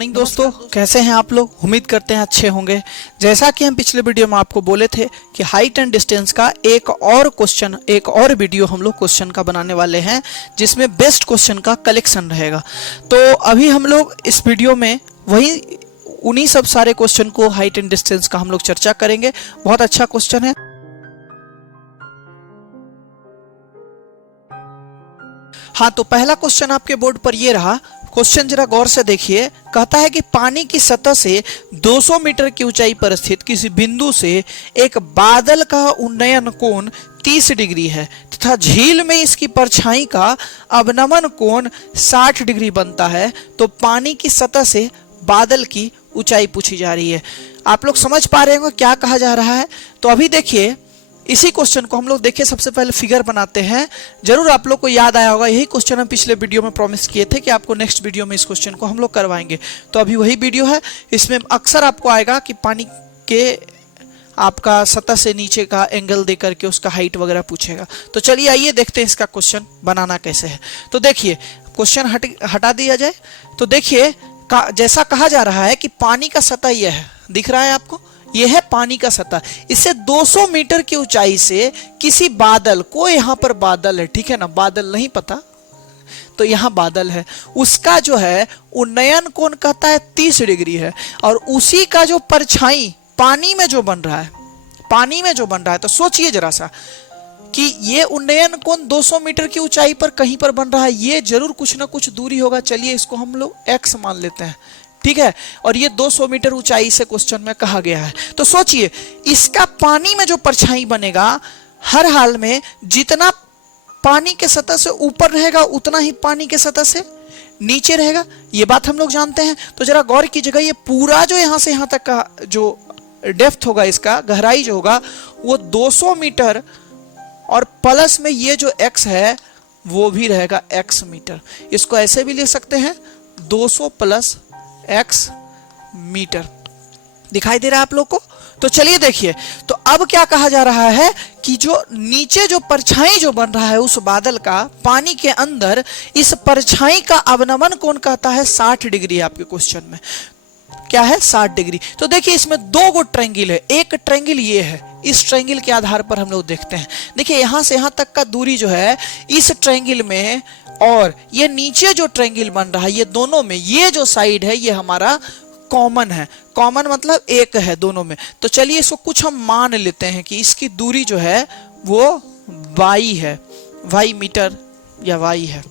Morning दोस्तों, कैसे हैं आप लोग। उम्मीद करते हैं अच्छे होंगे। जैसा कि हम पिछले वीडियो में आपको बोले थे कि हाइट एंड डिस्टेंस का एक और वीडियो हम लोग क्वेश्चन का बनाने वाले हैं, जिसमें बेस्ट क्वेश्चन का कलेक्शन रहेगा। तो अभी हम लोग इस वीडियो में उन्हीं सब सारे क्वेश्चन को हाइट एंड डिस्टेंस का हम लोग चर्चा करेंगे। बहुत अच्छा क्वेश्चन है। हाँ, तो पहला क्वेश्चन आपके बोर्ड पर ये रहा। क्वेश्चन जरा गौर से देखिए। कहता है कि पानी की सतह से 200 मीटर की ऊंचाई पर स्थित किसी बिंदु से एक बादल का उन्नयन कोण 30 डिग्री है तथा झील में इसकी परछाई का अवनमन कोण 60 डिग्री बनता है, तो पानी की सतह से बादल की ऊंचाई पूछी जा रही है। आप लोग समझ पा रहे होंगे क्या कहा जा रहा है। तो अभी देखिए, इसी क्वेश्चन को हम लोग देखिए सबसे पहले फिगर बनाते हैं। जरूर आप लोग को याद आया होगा, यही क्वेश्चन हम पिछले वीडियो में प्रॉमिस किए थे कि आपको नेक्स्ट वीडियो में इस क्वेश्चन को हम लोग करवाएंगे। तो अभी वही वीडियो है। इसमें अक्सर आपको आएगा कि पानी के आपका सतह से नीचे का एंगल दे करके उसका हाइट वगैरह पूछेगा। तो चलिए आइए देखते हैं इसका क्वेश्चन बनाना कैसे है। तो देखिए, क्वेश्चन हटा दिया जाए। तो देखिए, जैसा कहा जा रहा है कि पानी का सतह यह है, दिख रहा है आपको, यह है पानी का सतह। इससे 200 मीटर की ऊंचाई से किसी बादल को, यहां पर बादल है, ठीक है ना, बादल नहीं पता तो यहां बादल है, उसका जो है उन्नयन कोण कहता है 30 डिग्री है। और उसी का जो परछाई पानी में जो बन रहा है, तो सोचिए जरा सा कि ये उन्नयन कोण 200 मीटर की ऊंचाई पर कहीं पर बन रहा है। ये जरूर कुछ ना कुछ दूरी होगा। चलिए इसको हम लोग x मान लेते हैं, ठीक है। और ये 200 मीटर ऊंचाई से क्वेश्चन में कहा गया है। तो सोचिए, इसका पानी में जो परछाई बनेगा, हर हाल में जितना पानी के सतह से ऊपर रहेगा उतना ही पानी के सतह से नीचे रहेगा। ये बात हम लोग जानते हैं। तो जरा गौर कीजिएगा, ये पूरा जो यहां से यहां तक का जो डेप्थ होगा, इसका गहराई जो होगा वो 200 मीटर, और प्लस में ये जो x है वो भी रहेगा x मीटर। इसको ऐसे भी लिख सकते हैं, 200 प्लस x मीटर। दिखाई दे रहा है आप लोग को। तो चलिए देखिए, तो अब क्या कहा जा रहा है कि जो नीचे जो परछाई जो बन रहा है उस बादल का पानी के अंदर, इस परछाई का अवनमन कोण कहता है 60 डिग्री। आपके क्वेश्चन में क्या है, 60 डिग्री। तो देखिए, इसमें दो गो ट्रायंगल है। एक ट्रायंगल ये है, इस ट्रायंगल के आधार पर हम लोग देखते हैं। देखिए, यहां से यहां तक का दूरी जो है इस ट्रायंगल में, और ये नीचे जो ट्रायंगल बन रहा है, ये दोनों में ये जो साइड है ये हमारा कॉमन है। कॉमन मतलब एक है दोनों में। तो चलिए इसको कुछ हम मान लेते हैं कि इसकी दूरी जो है वो y है, y मीटर या y है।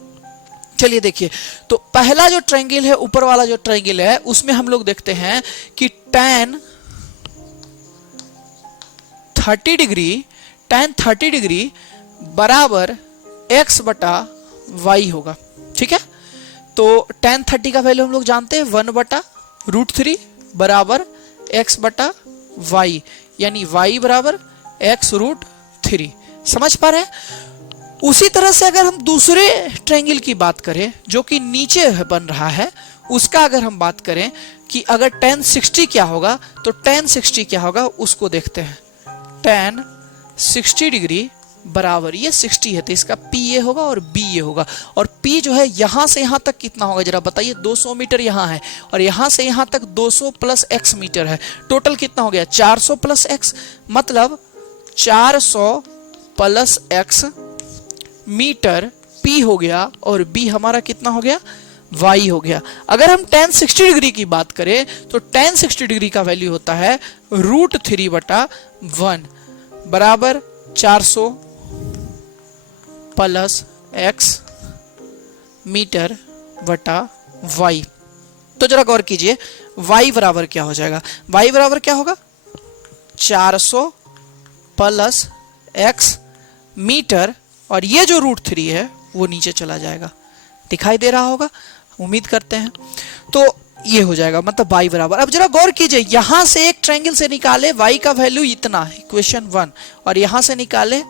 चलिए देखिए, तो पहला जो ट्रायंगल है, ऊपर वाला जो ट्रायंगल है, उसमें हम लोग देखते हैं कि tan 30 डिग्री बराबर x बटा y होगा, ठीक है। तो tan 30 का वैल्यू हम लोग जानते हैं 1/√3 बराबर x बटा y, यानी y बराबर x√3। समझ पा रहे हैं। उसी तरह से अगर हम दूसरे ट्रायंगल की बात करें जो कि नीचे बन रहा है, उसका अगर हम बात करें कि अगर tan 60 क्या होगा, तो tan 60 क्या होगा उसको देखते हैं। tan 60 डिग्री बराबर, ये 60 है तो इसका P ये होगा और B ये होगा। और P जो है यहां से यहां तक कितना होगा जरा बताइए। 200 मीटर यहां है और यहां से यहां तक 200 प्लस x मीटर है। टोटल कितना हो गया, 400 प्लस x, मतलब 400 प्लस x मीटर P हो गया, और B हमारा कितना हो गया, y हो गया। अगर हम tan 60 डिग्री की बात करें तो tan 60 डिग्री का वैल्यू होता है √3/1 बराबर 400 प्लस x मीटर बटा y। तो जरा गौर कीजिए, y बराबर क्या हो जाएगा, y बराबर क्या होगा, 400 प्लस x मीटर, और ये जो √3 है वो नीचे चला जाएगा। दिखाई दे रहा होगा, उम्मीद करते हैं। तो ये हो जाएगा, मतलब y बराबर। अब जरा गौर कीजिए, यहां से एक ट्रायंगल से निकाले y का वैल्यू इतना, इक्वेशन 1, और यहां से निकाले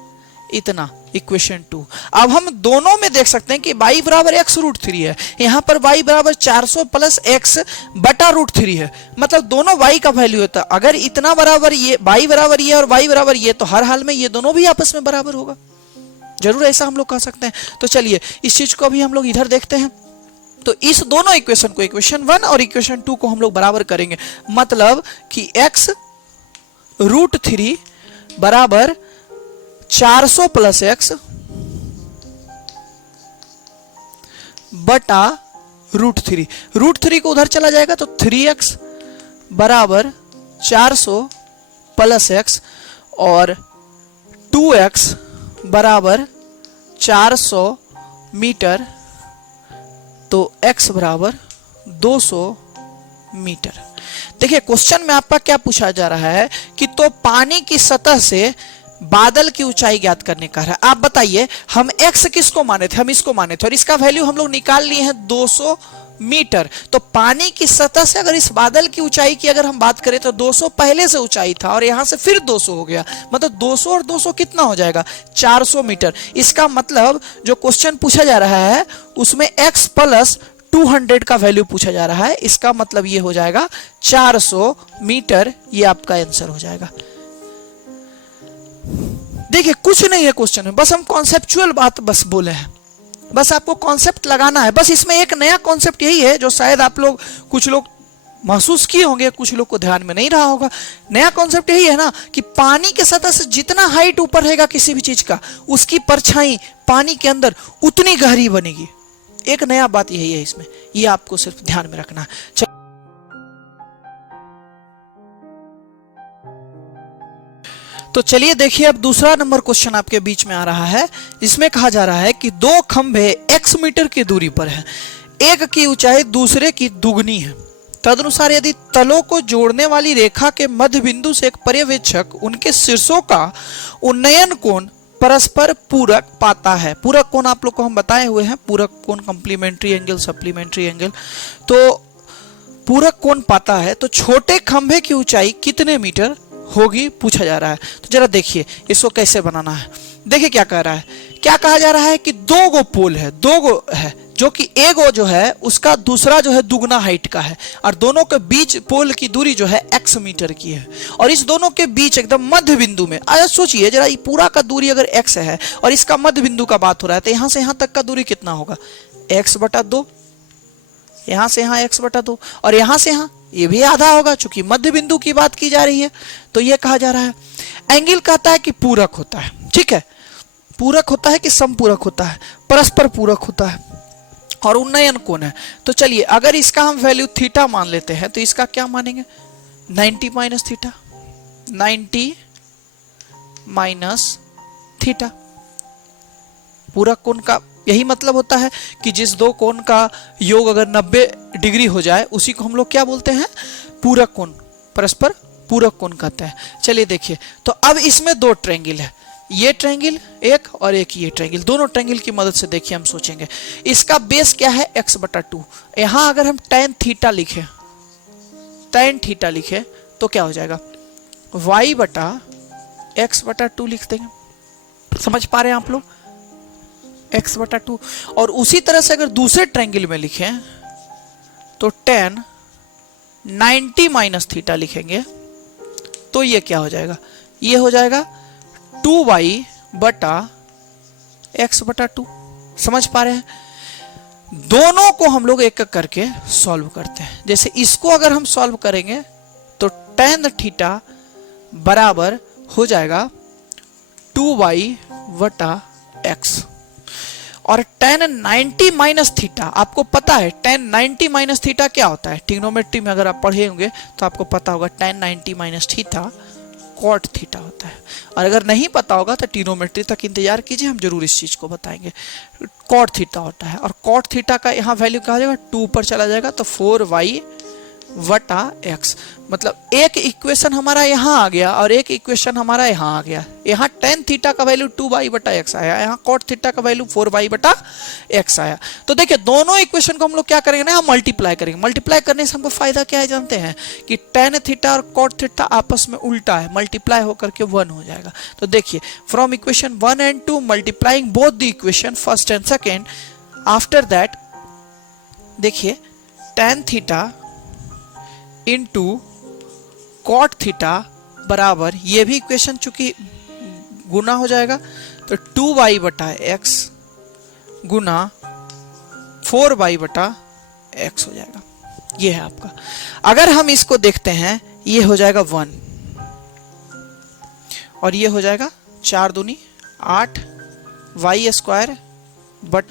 इतना, इक्वेशन 2। अब हम दोनों में देख सकते हैं कि y बराबर x√3 है, यहाँ पर y बराबर 400 प्लस x बटा √3 है, मतलब दोनों y का वैल्यू होता है। अगर इतना बराबर ये, y बराबर ये और y बराबर ये, तो हर हाल में ये दोनों भी आपस में बराबर होगा। जरूर ऐसा हम लोग कह सकते हैं। तो चलिए इस चीज को अभी हम लोग इधर देखते हैं। तो इस दोनों इक्वेशन को, इक्वेशन 1 और इक्वेशन 2 को हम लोग बराबर करेंगे, मतलब कि x √3 बराबर 400 प्लस x बटा √3। √3 को उधर चला जाएगा तो 3x बराबर 400 प्लस x और 2x बराबर 400 मीटर, तो x बराबर 200 मीटर। देखिए क्वेश्चन में आपका क्या पूछा जा रहा है कि तो पानी की सतह से बादल की ऊंचाई ज्ञात करने का है। आप बताइए, हम x किसको माने थे, हम इसको माने थे, और इसका वैल्यू हम लोग निकाल लिए हैं 200 मीटर। तो पानी की सतह से अगर इस बादल की ऊंचाई की अगर हम बात करें तो 200 पहले से ऊंचाई था और यहां से फिर 200 हो गया, मतलब 200 और 200 कितना हो जाएगा, 400 मीटर। इसका मतलब जो क्वेश्चन पूछा जा रहा है उसमें x प्लस 200 का वैल्यू पूछा जा रहा है, इसका मतलब ये हो जाएगा 400 मीटर, ये आपका आंसर हो जाएगा। देखिए कुछ नहीं है क्वेश्चन में, बस हम कॉन्सेप्चुअल बात बस बोले हैं, बस आपको कॉन्सेप्ट लगाना है। बस इसमें एक नया कॉन्सेप्ट यही है जो शायद आप लोग, कुछ लोग महसूस किए होंगे, कुछ लोग को ध्यान में नहीं रहा होगा। नया कॉन्सेप्ट यही है ना कि पानी के सतह से जितना हाइट ऊपर रहेगा किसी भी चीज का, उसकी परछाई पानी के अंदर उतनी गहरी बनेगी। एक नया बात यही है इसमें, ये आपको सिर्फ ध्यान में रखना है। तो चलिए देखिए, अब दूसरा नंबर क्वेश्चन आपके बीच में आ रहा है। इसमें कहा जा रहा है कि दो खंभे x मीटर की दूरी पर हैं, एक की ऊंचाई दूसरे की दुगनी है। तदनुसार यदि तलों को जोड़ने वाली रेखा के मध्य बिंदु से एक पर्यवेक्षक उनके शीर्षों का उन्नयन कोण परस्पर पूरक पाता है। पूरक कोण आप लोग को हम बताए हुए हैं, पूरक कोण, कंप्लीमेंट्री एंगल, सप्लीमेंट्री एंगल। तो पूरक कोण पाता है तो छोटे खंभे की ऊंचाई कितने मीटर होगी पूछा जा रहा है। तो जरा देखिए इसको कैसे बनाना है। देखिए क्या कह रहा है, क्या कहा जा रहा है कि दो गो पोल है, दो गो है, जो कि एक गो जो है उसका दूसरा जो है दुगना हाइट का है, और दोनों के बीच पोल की दूरी जो है x मीटर की है, और इस दोनों के बीच एकदम मध्य बिंदु में, आज सोचिए जरा, ये पूरा का दूरी अगर x है और इसका मध्य बिंदु का बात हो रहा है, तो यहां से यहां तक का दूरी कितना होगा, x/2, यहां से यहां x/2, और यहां से यहां ये भी आधा होगा, चूंकि मध्य बिंदु की बात की जा रही है। तो ये कहा जा रहा है, एंगल कहता है कि पूरक होता है, ठीक है, पूरक होता है कि समपूरक होता है, परस्पर पूरक होता है, और उन्नयन कोण है। तो चलिए अगर इसका हम वैल्यू थीटा मान लेते हैं तो इसका क्या मानेंगे, 90 माइनस थीटा, 90 माइनस थीटा। पूरक कोण का यही मतलब होता है कि जिस दो कोण का योग अगर 90 डिग्री हो जाए उसी को हम लोग क्या बोलते हैं, पूरक कोण, परस्पर पूरक कोण कहते हैं। चलिए देखिए, तो अब इसमें दो ट्रायंगल है, ये ट्रायंगल एक और एक ये ट्रायंगल, दोनों ट्रायंगल की मदद से देखिए हम सोचेंगे। इसका बेस क्या है, x/2। यहां अगर हम tan थीटा लिखे, tan थीटा लिखे तो क्या हो जाएगा, y/x/2 लिख देंगे। समझ पा रहे हैं आप लोग, x/2। और उसी तरह से अगर दूसरे ट्रायंगल में लिखें तो tan 90 माइनस थीटा लिखेंगे तो ये क्या हो जाएगा, ये हो जाएगा 2y/x/2। समझ पा रहे हैं, दोनों को हम लोग एक एक करके सॉल्व करते हैं। जैसे इसको अगर हम सॉल्व करेंगे तो tan थीटा बराबर हो जाएगा 2y/x, और tan 90 माइनस थीटा, आपको पता है tan 90 माइनस थीटा क्या होता है, ट्रिग्नोमेट्री में अगर आप पढ़े होंगे तो आपको पता होगा tan 90 minus theta cot theta होता है। और अगर नहीं पता होगा तो ट्रिग्नोमेट्री तक इंतजार कीजिए, हम जरूर इस चीज को बताएंगे। कॉट थीटा होता है, और कॉट थीटा का यहाँ वैल्यू कहा जाएगा 2 पर चला जाएगा तो 4y/x, मतलब एक इक्वेशन हमारा यहाँ आ गया और एक इक्वेशन हमारा यहाँ आ गया। यहाँ tan थीटा का वैल्यू 2y/x आया, यहाँ cot थीटा का वैल्यू 4y/x आया। तो देखिए दोनों इक्वेशन को हम लोग क्या करेंगे ना, हम मल्टीप्लाई करेंगे। मल्टीप्लाई करने से हमको फायदा क्या है जानते हैं, कि tan थीटा और cot थीटा आपस में उल्टा है, मल्टीप्लाई होकर के 1 हो जाएगा। तो देखिए from equation 1 and 2 multiplying both the equation first and second, after that देखिए tan theta into cot theta बराबर, ये भी इक्वेशन चूंकि गुना हो जाएगा तो 2y/x गुना 4y/x x हो जाएगा। ये है आपका। अगर हम इसको देखते हैं, ये हो जाएगा 1 और ये हो जाएगा 4 दूनी 8 y स्क्वायर बट।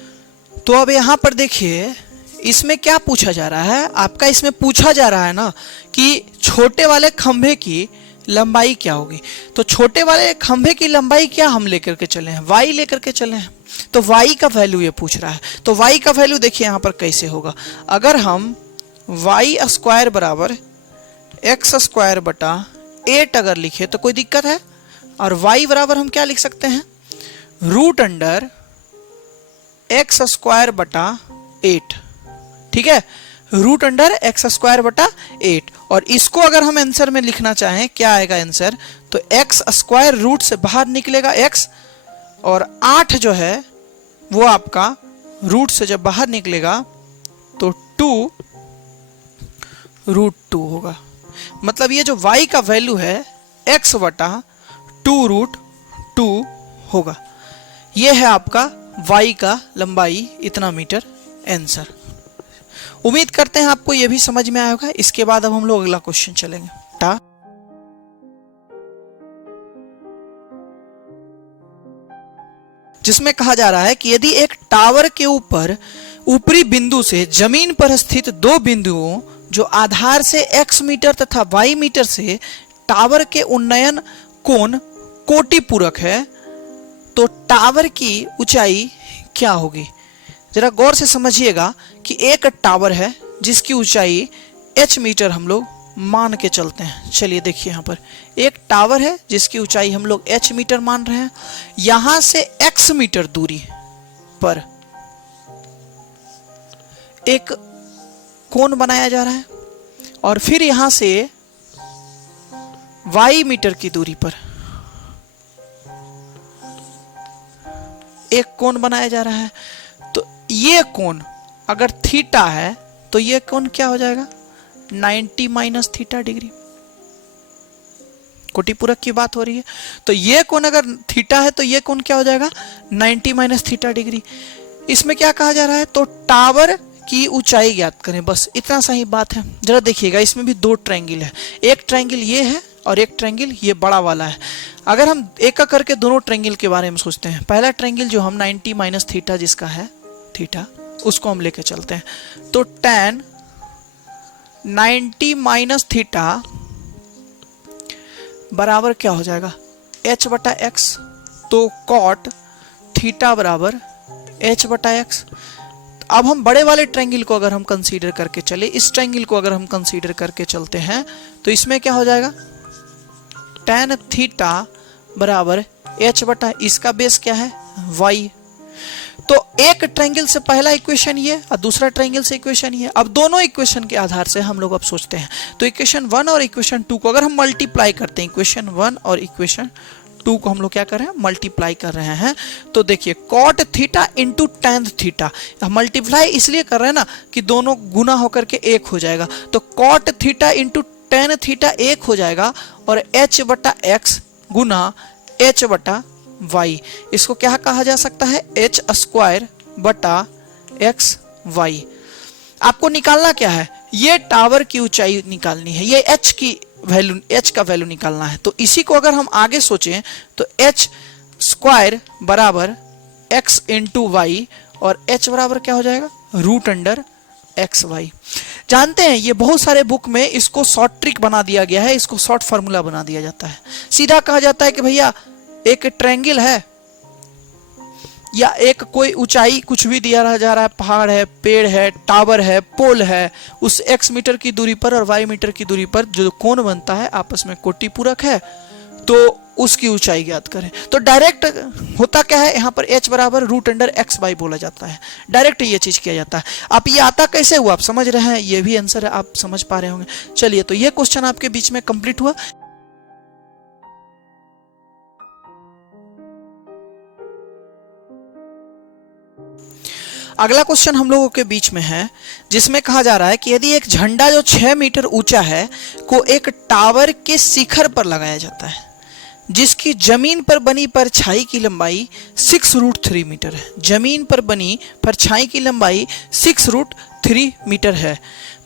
तो अब यहां पर देखिए इसमें क्या पूछा जा रहा है आपका, इसमें पूछा जा रहा है ना कि छोटे वाले खंभे की लंबाई क्या होगी। तो छोटे वाले खंभे की लंबाई क्या हम लेकर के चले हैं, y लेकर के चले हैं। तो y का वैल्यू ये पूछ रहा है। तो y का वैल्यू देखिए यहां पर कैसे होगा। अगर हम y स्क्वायर बराबर x स्क्वायर बटा 8 अगर लिखे तो कोई दिक्कत है। और y बराबर हम क्या लिख सकते हैं, रूट अंडर x स्क्वायर बटा 8। ठीक है, रूट अंडर x स्क्वायर बटा 8। और इसको अगर हम आंसर में लिखना चाहें, क्या आएगा आंसर, तो x स्क्वायर रूट से बाहर निकलेगा x, और 8 जो है वो आपका रूट से जब बाहर निकलेगा तो 2 रूट 2 होगा। मतलब ये जो y का वैल्यू है x बटा 2 रूट 2 होगा। ये है आपका y का लंबाई इतना मीटर आंसर। उम्मीद करते हैं आपको यह भी समझ में आया होगा। इसके बाद अब हम लोग अगला क्वेश्चन चलेंगे। जिसमें कहा जा रहा है कि यदि एक टावर के ऊपर ऊपरी बिंदु से जमीन पर स्थित दो बिंदुओं जो आधार से x मीटर तथा y मीटर से टावर के उन्नयन कोण कोटिपूरक है, तो टावर की ऊंचाई क्या होगी। जरा गौर से समझिएगा कि एक टावर है जिसकी ऊंचाई h मीटर हम लोग मान के चलते हैं। चलिए देखिए यहां पर एक टावर है जिसकी ऊंचाई हम लोग h मीटर मान रहे हैं। यहां से x मीटर दूरी पर एक कोण बनाया जा रहा है और फिर यहां से y मीटर की दूरी पर एक कोण बनाया जा रहा है। तो ये कोण अगर थीटा है तो ये कोण क्या हो जाएगा, 90 माइनस थीटा डिग्री। कोटिपूरक की बात हो रही है, तो ये कोण अगर थीटा है तो ये कोण क्या हो जाएगा, 90 माइनस थीटा डिग्री। इसमें क्या कहा जा रहा है, तो टावर की ऊंचाई ज्ञात करें, बस इतना सा ही बात है। जरा देखिएगा इसमें भी दो ट्रायंगल है, एक ट्रायंगल ये है और एक ट्रायंगल ये बड़ा वाला है। अगर हम एक एक करके दोनों ट्रायंगल के बारे में सोचते हैं, पहला ट्रायंगल जो हम 90 माइनस थीटा जिसका है थीटा, उसको हम लेके चलते हैं। तो tan 90 माइनस थीटा बराबर क्या हो जाएगा, h बटा x। तो cot थीटा बराबर h बटा x। अब हम बड़े वाले ट्रायंगल को अगर हम कंसीडर करके चले, इस ट्रायंगल को अगर हम कंसीडर करके चलते हैं तो इसमें क्या हो जाएगा, tan थीटा बराबर h बटा, इसका बेस क्या है, y। तो एक ट्रायंगल से पहला इक्वेशन ये और दूसरा ट्रायंगल से इक्वेशन ये। अब दोनों इक्वेशन के आधार से हम लोग अब सोचते हैं। तो इक्वेशन 1 और इक्वेशन 2 को अगर हम मल्टीप्लाई करते हैं, इक्वेशन 1 और इक्वेशन 2 को हम लोग क्या कर रहे हैं, मल्टीप्लाई कर रहे हैं। तो देखिए cot theta into tan theta, multiply इसलिए कर रहे हैं ना कि दोनों गुना होकर के एक हो जाएगा। तो cot theta into tan theta एक हो जाएगा और h बटा x गुना h बटा y। इसको क्या कहा जा सकता है, h स्क्वायर बटा x y। आपको निकालना क्या है, ये टावर की ऊंचाई निकालनी है, ये h की वैल्यू, h का वैल्यू निकालना है। तो इसी को अगर हम आगे सोचें तो h स्क्वायर बराबर x इंटू वाई, और h बराबर क्या हो जाएगा, रूट अंडर एक्स वाई। जानते हैं ये बहुत सारे बुक में इसको शॉर्ट ट्रिक बना दिया गया है, इसको शॉर्ट फार्मूला बना दिया जाता है। सीधा कहा जाता है कि भैया एक ट्रायंगल है या एक कोई ऊंचाई कुछ भी दिया जा रहा है, पहाड़ है, पेड़ है, टावर है, पोल है, उस x मीटर की दूरी पर और y मीटर की दूरी पर जो कोण बनता है आपस में कोटिपूरक है, तो उसकी ऊंचाई ज्ञात करें। तो डायरेक्ट होता क्या है, यहाँ पर h बराबर रूट अंडर एक्स वाई बोला जाता है, डायरेक्ट ये चीज किया जाता है। आप ये आता कैसे हुआ आप समझ रहे हैं, ये भी आंसर आप समझ पा रहे होंगे। चलिए तो ये क्वेश्चन आपके बीच में कंप्लीट हुआ। अगला क्वेश्चन हम लोगों के बीच में है जिसमें कहा जा रहा है कि यदि एक झंडा जो 6 मीटर ऊंचा है को एक टावर के शिखर पर लगाया जाता है जिसकी जमीन पर बनी परछाई की लंबाई 6 रूट 3 मीटर है। जमीन पर बनी परछाई की लंबाई 6 रूट 3 मीटर है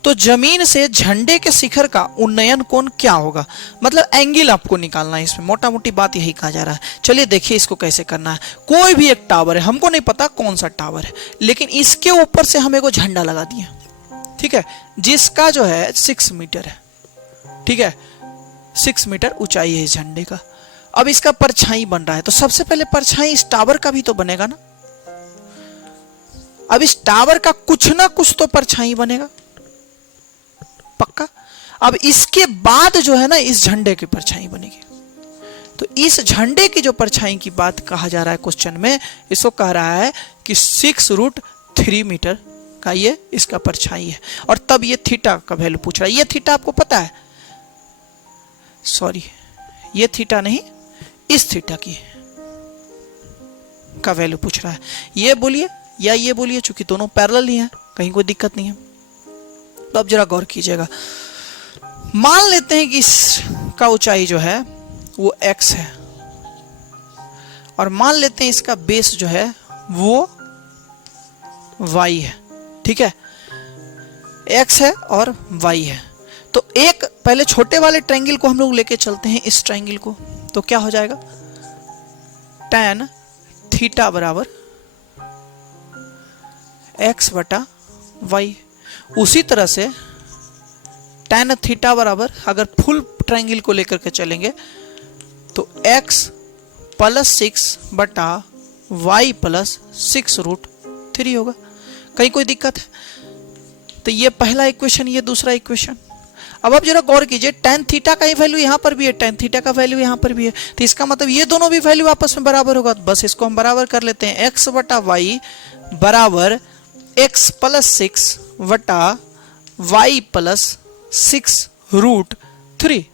तो जमीन से झंडे के शिखर का उन्नयन कोण क्या होगा? मतलब एंगल आपको निकालना है, इसमें मोटा मोटी बात यही कहा जा रहा है। चलिए देखिए इसको कैसे करना है। कोई भी एक टावर है, हमको नहीं पता कौन सा टावर है, लेकिन इसके ऊपर से हम एक झंडा लगा दिए, ठीक है, जिसका जो है 6 मीटर है, ठीक है, 6 मीटर ऊंचाई है इस झंडे का। अब इसका परछाई बन रहा है, तो सबसे पहले परछाई इस टावर का भी तो बनेगा ना। अब इस टावर का कुछ ना कुछ तो परछाई बनेगा, पक्का। अब इसके बाद जो है ना इस झंडे की परछाई बनेगी। तो इस झंडे की जो परछाई की बात कहा जा रहा है क्वेश्चन में, इसको कह रहा है कि 6√3 मीटर का ये इसका परछाई है। और तब ये थीटा का वैल्यू पूछ रहा है। ये थीटा आपको पता है, सॉरी ये थीटा नहीं, इस थीटा की का वैल्यू पूछ रहा है। ये बोलिए या ये बोलिए, चूंकि दोनों पैरेलल ही हैं, कहीं कोई दिक्कत नहीं है। तो अब जरा गौर कीजिएगा। मान लेते हैं कि इसका ऊंचाई जो है वो x है, और मान लेते हैं इसका बेस जो है वो y है, ठीक है, x है और y है। तो एक पहले छोटे वाले ट्रायंगल को हम लोग लेके चलते हैं, इस ट्रायंगल को, तो क्या हो जाएगा, tan थीटा बराबर x बटा y। उसी तरह से tan थीटा बराबर, अगर फुल ट्रायंगल को लेकर के चलेंगे तो x प्लस 6 बटा y प्लस 6√3 होगा। कहीं कोई दिक्कत है? तो ये पहला इक्वेशन, ये दूसरा इक्वेशन। अब आप जरा गौर कीजिए, tan थीटा का वैल्यू यहां पर भी है, tan थीटा का वैल्यू यहां पर भी है, तो इसका मतलब ये दोनों भी वैल्यू आपस में बराबर होगा। बस इसको हम बराबर कर लेते हैं, x बटा y बराबर x प्लस 6 बटा y प्लस 6√3।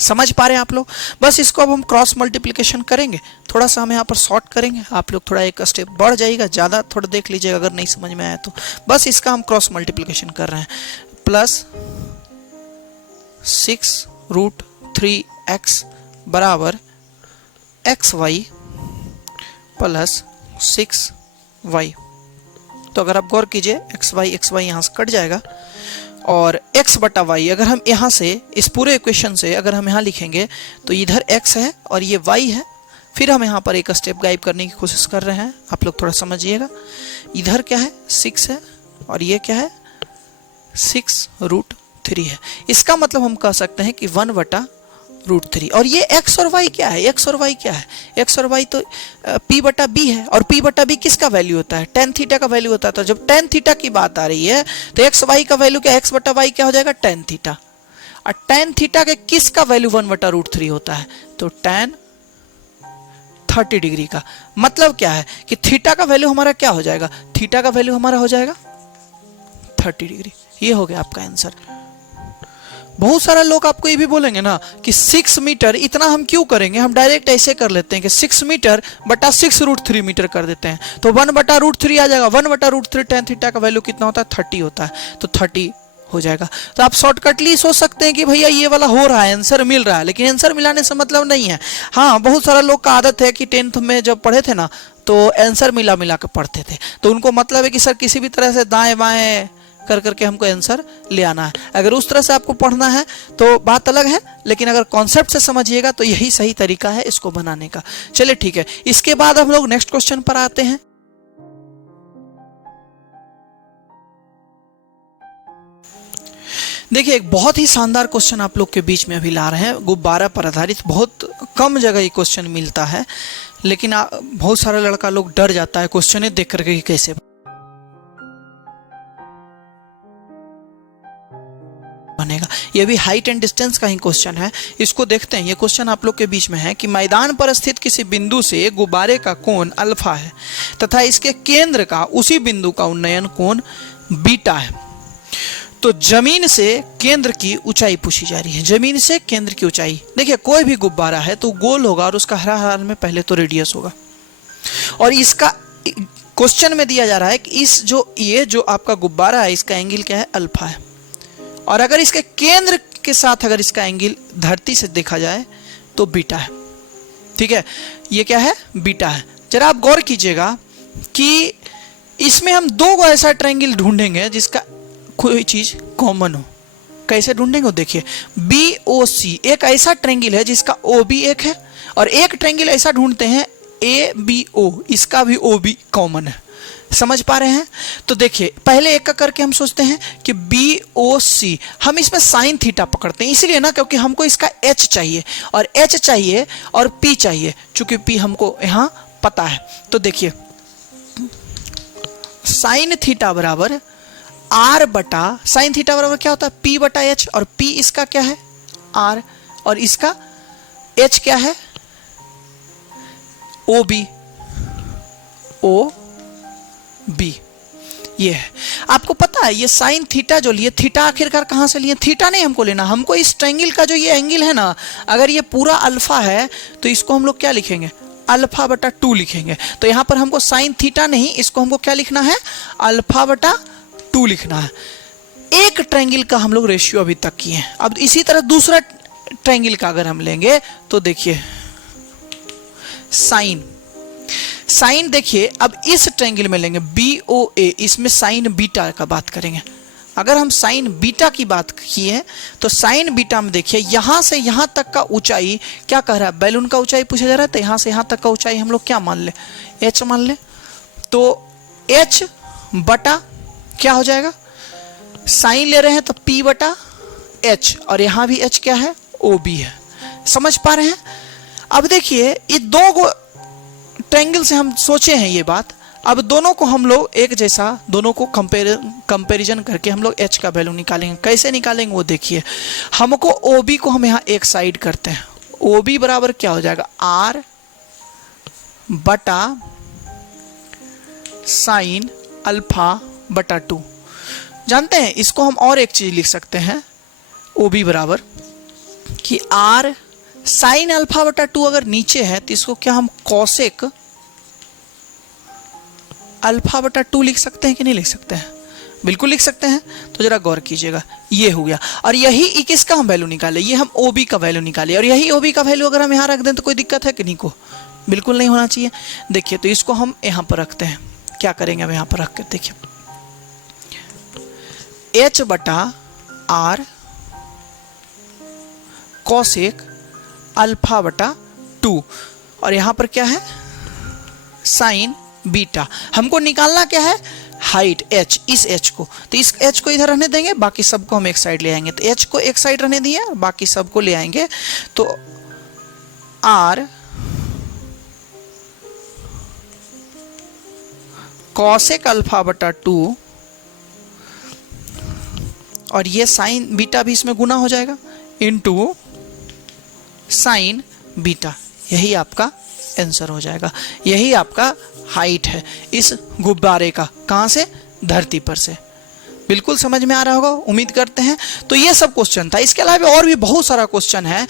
समझ पा रहे हैं आप लोग? बस इसको अब हम क्रॉस मल्टीप्लिकेशन करेंगे, थोड़ा सा हम यहाँ पर शॉर्ट करेंगे, आप लोग थोड़ा एक स्टेप बढ़ जाइएगा, ज़्यादा थोड़ा देख लीजिएगा अगर नहीं समझ में आया तो। बस इसका हम क्रॉस मल्टीप्लिकेशन कर रहे हैं, प्लस 6√3x बराबर xy प्लस 6y। तो अगर आप गौर कीजिए xy यहाँ से कट जाएगा, और x बटा y अगर हम यहाँ से इस पूरे इक्वेशन से अगर हम यहाँ लिखेंगे तो इधर x है और ये y है। फिर हम यहाँ पर एक स्टेप गायब करने की कोशिश कर रहे हैं, आप लोग थोड़ा समझिएगा। इधर क्या है, 6 है, और ये क्या है, 6√3 है। इसका मतलब हम कह सकते हैं कि 1/√3। और ये x और y क्या है, x और y क्या है, x और y तो p बटा b है, और p बटा b किसका वैल्यू होता है, tan थीटा का वैल्यू होता है। तो जब tan थीटा की बात आ रही है तो x y का वैल्यू क्या, x बटा y क्या हो जाएगा, tan थीटा। और tan थीटा के किसका वैल्यू 1/√3 होता है, तो tan 30 डिग्री का। मतलब क्या है कि थीटा का वैल्यू हमारा क्या हो जाएगा, थीटा का वैल्यू हमारा हो जाएगा 30 डिग्री। ये हो गया आपका आंसर। बहुत सारा लोग आपको ये भी बोलेंगे ना कि 6 मीटर इतना हम क्यों करेंगे, हम डायरेक्ट ऐसे कर लेते हैं कि 6 मीटर बटा 6√3 मीटर कर देते हैं, तो 1/√3 आ जाएगा। 1/√3 tan थीटा का वैल्यू कितना होता है, 30 होता है, तो 30 हो जाएगा। तो आप शॉर्टकटली सोच सकते हैं कि भैया ये वाला हो रहा है, आंसर मिल रहा है, लेकिन आंसर मिलाने से मतलब नहीं है। हाँ, बहुत सारा लोग का आदत है कि 10th में जब पढ़े थे ना तो आंसर मिला मिला के पढ़ते थे, तो उनको मतलब है कि सर किसी भी तरह से दाएं बाएं कर करके हमको आंसर ले आना है। अगर उस तरह से आपको पढ़ना है तो बात अलग है, लेकिन अगर कॉन्सेप्ट से समझिएगा तो यही सही तरीका है इसको बनाने का। चलिए ठीक है, इसके बाद हम लोग नेक्स्ट क्वेश्चन पर आते हैं। देखिए एक बहुत ही शानदार क्वेश्चन आप लोग के बीच में अभी ला रहे हैं, गुब्बारा पर आधारित। बहुत कम जगह ये क्वेश्चन मिलता है, लेकिन बहुत सारा लड़का लोग डर जाता है क्वेश्चन देख करके कि कैसे बनेगा। ये भी हाइट एंड डिस्टेंस का ही क्वेश्चन है। इसको देखते हैं। ये क्वेश्चन आप लोग के बीच में है कि मैदान पर स्थित किसी बिंदु से गुब्बारे का कोण अल्फा है तथा इसके केंद्र का उसी बिंदु का उन्नयन कोण बीटा है। तो जमीन से केंद्र की ऊंचाई पूछी जा रही है। जमीन से केंद्र की ऊंचाई, देखिए कोई भी गुब्बारा है तो गोल होगा और उसका हर हाल में पहले तो रेडियस होगा, और इसका क्वेश्चन में दिया जा रहा है कि ये जो आपका गुब्बारा है इसका एंगल क्या है, अल्फा है, और अगर इसके केंद्र के साथ अगर इसका एंगल धरती से देखा जाए तो बीटा है। ठीक है, ये क्या है, बीटा है। जरा आप गौर कीजिएगा कि इसमें हम दो को ऐसा ट्रायंगल ढूंढेंगे जिसका कोई चीज कॉमन हो। कैसे ढूंढेंगे देखिए, BOC एक ऐसा ट्रायंगल है जिसका OB एक है, और एक ट्रायंगल ऐसा ढूंढते हैं ABO, इसका भी OB कॉमन है। समझ पा रहे हैं? तो देखिए पहले एक का करके हम सोचते हैं कि BOC, हम इसमें साइन थीटा पकड़ते हैं, इसलिए ना क्योंकि हमको इसका H चाहिए और H चाहिए और P चाहिए, चूंकि P हमको यहां पता है। तो देखिए साइन थीटा बराबर R बटा, साइन थीटा बराबर क्या होता है P बटा H, और P इसका क्या है R, और इसका H क्या है OB, ये है। आपको पता है ये साइन थीटा जो लिए, थीटा आखिरकार कहां से लिए? थीटा नहीं हमको लेना, हमको इस ट्रायंगल का जो ये एंगल है ना, अगर ये पूरा अल्फा है तो इसको हम लोग क्या लिखेंगे? अल्फा बटा 2 लिखेंगे। तो यहां पर हमको साइन थीटा नहीं, इसको हमको क्या लिखना है? अल्फा बटा 2 लिखना है। एक ट्रायंगल का हम लोग रेशियो अभी तक किए हैं। अब इसी तरह दूसरा ट्रायंगल का अगर हम लेंगे तो देखिए साइन देखिए, अब इस ट्रायंगल में लेंगे BOA, इसमें साइन बीटा का बात करेंगे। अगर हम साइन बीटा की बात किए तो साइन बीटा में देखिए यहां से यहां तक का ऊंचाई क्या कह रहा है? बैलून का ऊंचाई पूछा जा रहा है, तो यहां से यहां तक का ऊंचाई हम लोग क्या मान ले? H मान ले। तो H बटा क्या हो जाएगा? साइन ले रहे हैं तो P बटा H, और यहां भी H क्या है? OB है। समझ पा रहे हैं? अब देखिए ये दो ट्रायंगल से हम सोचे हैं ये बात, अब दोनों को हम लोग एक जैसा, दोनों को कंपैरिजन करके हम लोग H का वैल्यू निकालेंगे। कैसे निकालेंगे वो देखिए, हमको OB को हम यहाँ एक साइड करते हैं। OB बराबर क्या हो जाएगा? R बटा साइन अल्फा बटा 2। जानते हैं इसको हम और एक चीज लिख सकते हैं, OB बराबर कि R साइन अल्फा बटा 2 अगर नीचे है तो इसको क्या हम कॉसेक अल्फा बटा 2 लिख सकते हैं कि नहीं लिख सकते हैं? बिल्कुल लिख सकते हैं। तो जरा गौर कीजिएगा, ये हो गया। और यही किसका हम वैल्यू निकाले? ये हम OB का वैल्यू निकाले, और यही OB का वैल्यू अगर हम यहाँ रख दें तो कोई दिक्कत है कि नहीं? को बिल्कुल नहीं होना चाहिए। देखिए तो इसको हम यहाँ पर रखते हैं। क्या करेंगे अब यहाँ पर रख के देखिए, H बटा R कॉसेक अल्फा बटा 2, और यहां पर क्या है? Sign beta. हमको निकालना क्या है? हाइट H, इस H को। तो इस H को इधर रहने देंगे, बाकी सबको हम एक साइड ले आएंगे। तो H को एक साइड रहने दिए, बाकी सबको ले आएंगे। तो R कॉसेक अल्फा बटा 2, और ये साइन बीटा भी इसमें गुना हो जाएगा, इनटू साइन बीटा। यही आपका आंसर हो जाएगा। यही आपका हाइट है इस गुब्बारे का। कहां से? धरती पर से। बिल्कुल समझ में आ रहा होगा, उम्मीद करते हैं। तो ये सब क्वेश्चन था। इसके अलावा और भी बहुत सारा क्वेश्चन है,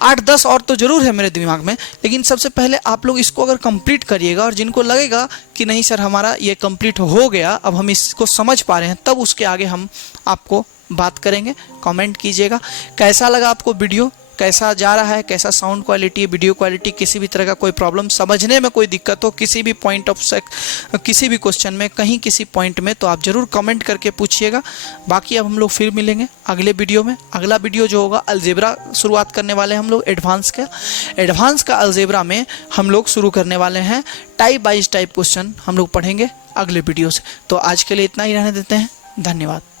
8-10 और तो जरूर है मेरे दिमाग में, लेकिन सबसे पहले आप लोग इसको अगर कंप्लीट करिएगा, और जिनको लगेगा कि नहीं सर हमारा ये कंप्लीट हो गया, अब हम इसको समझ पा रहे हैं, तब उसके आगे हम आपको बात करेंगे। कमेंट कीजिएगा कैसा लगा आपको वीडियो, कैसा जा रहा है, कैसा साउंड क्वालिटी, वीडियो क्वालिटी, किसी भी तरह का कोई प्रॉब्लम, समझने में कोई दिक्कत हो किसी भी पॉइंट ऑफ किसी भी क्वेश्चन में, कहीं किसी पॉइंट में, तो आप जरूर कमेंट करके पूछिएगा। बाकी अब हम लोग फिर मिलेंगे अगले वीडियो में। अगला वीडियो जो होगा अलजेब्रा शुरुआत करने वाले हैं हम लोग, एडवांस का अलजेब्रा में हम लोग शुरू करने वाले हैं। टाइप बाइज टाइप क्वेश्चन हम लोग पढ़ेंगे अगले वीडियो से। तो आज के लिए इतना ही रहने देते हैं। धन्यवाद।